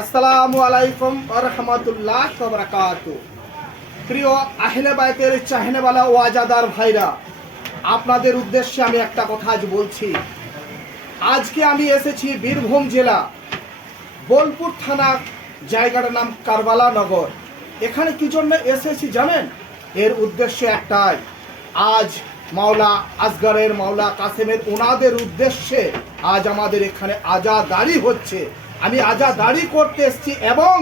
আসসালামু আলাইকুম ওয়া রাহমাতুল্লাহি ওয়া বারাকাতুহু। প্রিয় আহলে বাইতের চাহনেওয়ালা ও আজাদার ভাইরা, আপনাদের উদ্দেশ্যে আমি একটা কথা আজ বলছি। আজকে আমি এসেছি বীরভূম জেলা বোলপুর থানা, জায়গাটার নাম কারবালা নগর। এখানে কি জন্য এসেছি জানেন? এর উদ্দেশ্য একটাই, আজ মাওলা আসগরের, মাওলা কাসেমের ওনাদের উদ্দেশ্যে আজ আমাদের এখানে আজাদারি হচ্ছে। আমি আজাদারি করতে এসেছি এবং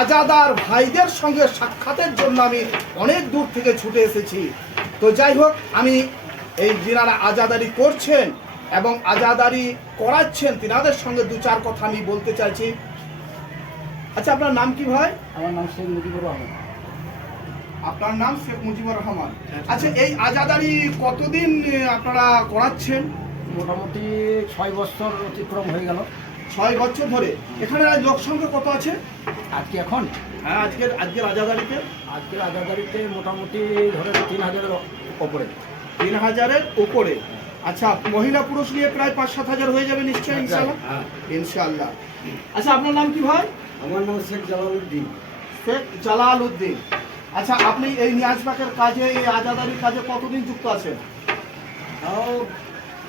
আজাদার ভাইদের সঙ্গে সাক্ষাতের জন্য আমি অনেক দূর থেকে ছুটে এসেছি। তো যাই হোক, আমি এই যিনারা আজাদারি করছেন এবং আজাদারি করাচ্ছেন তিনাদের সঙ্গে দু চার কথা আমি বলতে চাইছি। আচ্ছা, আপনার নাম কি ভাই? আমার নাম শেখ মুজিবুর রহমান। আপনার নাম শেখ মুজিবুর রহমান। আচ্ছা, এই আজাদারি কতদিন আপনারা করাচ্ছেন? মোটামুটি 6 বছর অতিক্রম হয়ে গেল। 6 বছর ধরে। এখানে লোক সংখ্যা কত আছে আজকে এখন? হ্যাঁ, আজকের আজাদারিতে আজকের আজাদারিতে মোটামুটি ধরে 3000-এর ওপরে। 3000-এর উপরে। আচ্ছা, মহিলা পুরুষ নিয়ে প্রায় 5-7 হাজার হয়ে যাবে নিশ্চয়ই, ইনশাআল্লাহ। ইনশাআল্লাহ। আচ্ছা, আপনার নাম কি ভাই? আমার নাম শেখ জালালউদ্দিন। শেখ জালালউদ্দিন। আচ্ছা, আপনি এই নিয়াজ পাকের কাজে, এই আজাদারির কাজে কতদিন যুক্ত আছেন? তাও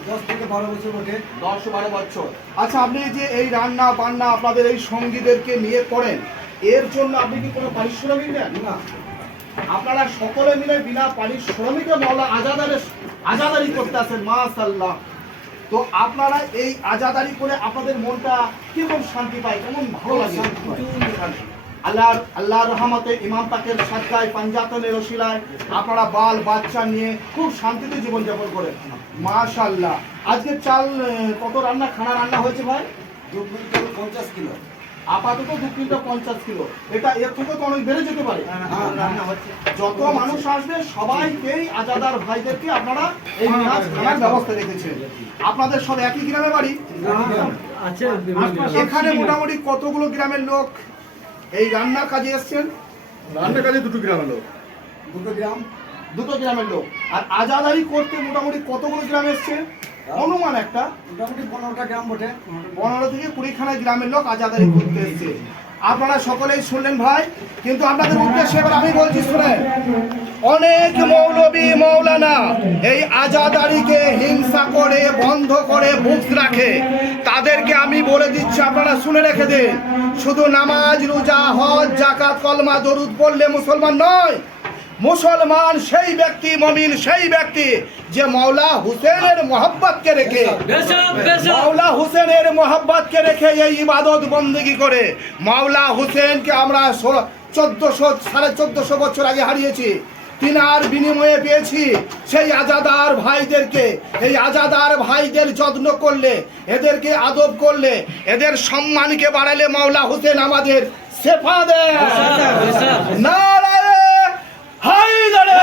10 থেকে 12 বছর বটে। 10-12 বছর। আচ্ছা, আপনি যে এই রান্না বান্না আপনাদের এই সঙ্গীদেরকে নিয়ে করেন, এর জন্য আপনি কি কোনো পারিশ্রমিক নেন? না, আপনারা সকলে মিলে বিনা পারিশ্রমিকে মাওলা আজাদারি করতে আসেন। মাশাআল্লাহ। তো আপনারা এই আজাদারি করে আপনাদের মনটা কেমন শান্তি পায়, কেমন ভালো লাগে? আল্লাহর রহমতে, ইমাম পাকের সাদকায়, পাঞ্জাতনের ওসিলায় আপনারা বাল বাচ্চা নিয়ে খুব শান্তিতে জীবনযাপন করেন। মাশাআল্লাহ। আজকে চাল কত খানা রান্না হয়েছে ভাই? 2 কুইন্টাল 50 কিলো। আপাতত 2 কুইন্টাল 50 কিলো। এটা এর থেকে তো অনেক বেড়ে যেতে পারে। রান্না হচ্ছে। যত মানুষ আসবে সবাইকেই আজাদার ভাইদেরকে আপনারা এই নিয়াজ খানার ব্যবস্থা রেখেছেন। আপনাদের সব একই গ্রামে বাড়ি? আছে। এখানে মোটামুটি কতগুলো গ্রামের লোক এই রান্নার কাজে এসছেন? রান্নার কাজে 2 গ্রামের লোক। 2 গ্রাম। 2 গ্রামের লোক। আর আজাদারি করতে মোটামুটি কতগুলো গ্রাম এসছে অনুমান? একটা মোটামুটি 15টা গ্রাম বটে। 15 থেকে 20খানা গ্রামের লোক আজাদারি করতে এসছে। আপনারা সকলেই শুনলেন ভাই, কিন্তু আপনাদের উদ্দেশ্যে এবার আমি বলছি শুনেন। অনেক মৌলবী মৌলানা এই আজাদারিকে হিংসা করে, বন্ধ করে বুক রাখে। তাদেরকে আমি বলে দিচ্ছি, আপনারা শুনে রেখে দিন, শুধু নামাজ, রোজা, হজ, যাকাত, কলমা, দরুদ পড়লে মুসলমান নয়। মুসলমান সেই ব্যক্তি, মুমিন সেই ব্যক্তি যে মাওলা হুসেনের মোহাব্বতকে রেখে, মাওলা হুসেনের মোহাব্বতকে রেখে এই ইবাদত বন্দেগী করে। মাওলা হুসেনকে আমরা 1400-1450 বছর আগে হারিয়েছি। তিনার বিনিময়ে পেয়েছি সেই আজাদার ভাইদেরকে। এই আজাদার ভাইদের যত্ন করলে, এদেরকে আদব করলে, এদের সম্মানকে বাড়ালে মাওলা হুসেন আমাদের সেফা দেয়। নারায়ে হায়দারে।